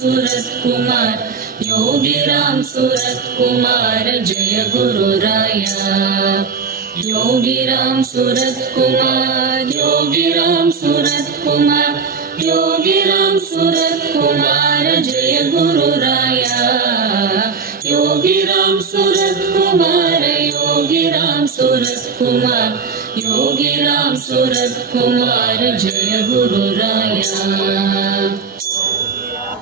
सूर कुमा योगी राम सूर कुमार जय गुरु योगिराम योगी राम योगिराम कुमा योगी राम सूर कुमा योगी कुमार जय गुरु राया योगी राम सूर कुमारगी राम सूर कुमा कुमार जय गुरु राया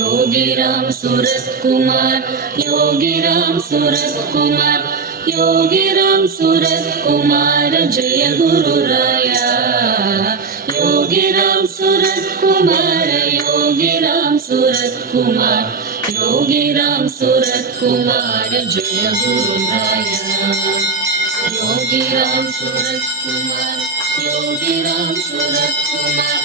യോഗിരാം സുരത്കുമാർ യോഗിരാം സുരത്കുമാർ യോഗിരാം സുരത്കുമാര ജയ ഗുരുരായ യോഗിരാം സുരത്കുമാര യോഗിരാം സുരത്കുമാർ യോഗിരാം സുരത്കുമാര ജയ ഗുരുരായ യോഗിരാം സുരത്കുമാർ യോഗിരാം സുരത്കുമാർ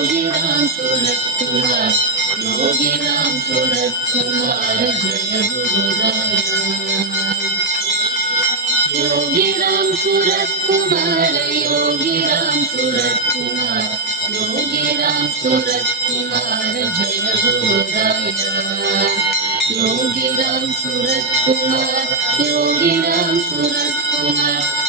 योगिनां सुरत्कुमार योगिनां सुरत्कुमार जय गुरुराय योगिनां सुरत्कुमार योगिनां सुरत्कुमार योगिनां सुरत्कुमार जय गुरुराय योगिनां सुरत्कुमार योगिनां सुरत्कुमार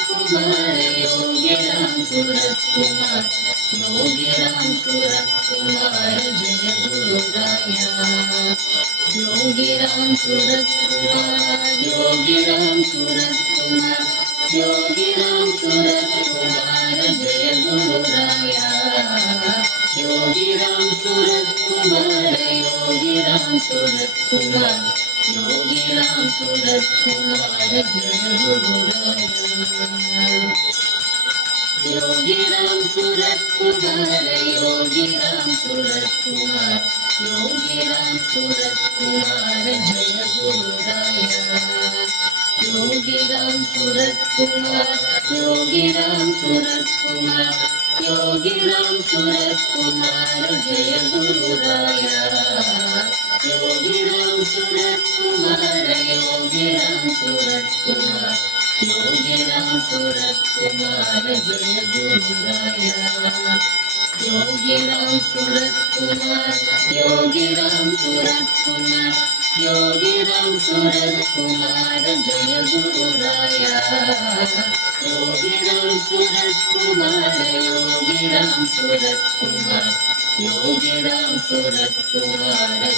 सुरकुमार योगी राम सुरकुमार जय गुरुराया योगी राम सुरकुमार योगी राम सुरकुमार योगी राम सुरकुमार जय गुरुराया योगी राम सुरकुमार योगी राम सुरकुमार योगी राम सुरकुमार जय गुरुराया योगी राम सूरत कुमार योगी राम सूरत कुमार योगी राम सूरत कुमार जय गुरु योगी राम सूरत कुमार योगी राम सूरत कुमार योगी राम सूरत कुमार जय யோகினம் சுரத்குமார ஜெய குருராய யோகினம் சுரத்குமார் யோகினம் சுரத்குமார் யோகினம் சுரத்குமார ஜெய குருராய யோகினம் சுரத்குமார யோகினம் யோகிராம் சுரத்குமார்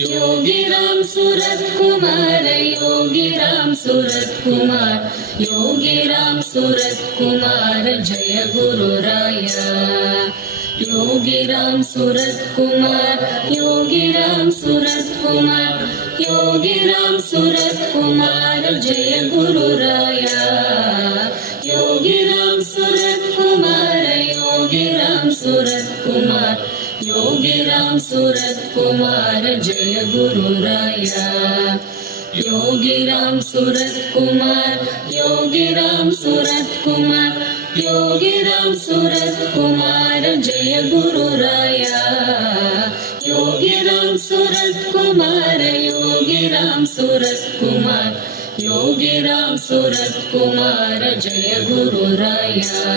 योगिराम सूरत कुमार योगिराम सूरत कुमार योगिराम सूरत कुमार जय गुरु योगी राम सूर कुमा योगी राम सूर कुमा योगी जय गुरु राया સુરત કુમાર જય ગુરુ રાયા યોગી રામ સુરત કુમાર યોગી રામ સુરત કુમાર યોગી રામ સુરત કુમાર જય ગુરુ રાયા યોગી રામ સુરત કુમાર યોગી રામ સુરત કુમાર योगी राम सूरत कुमार जय गुरु राया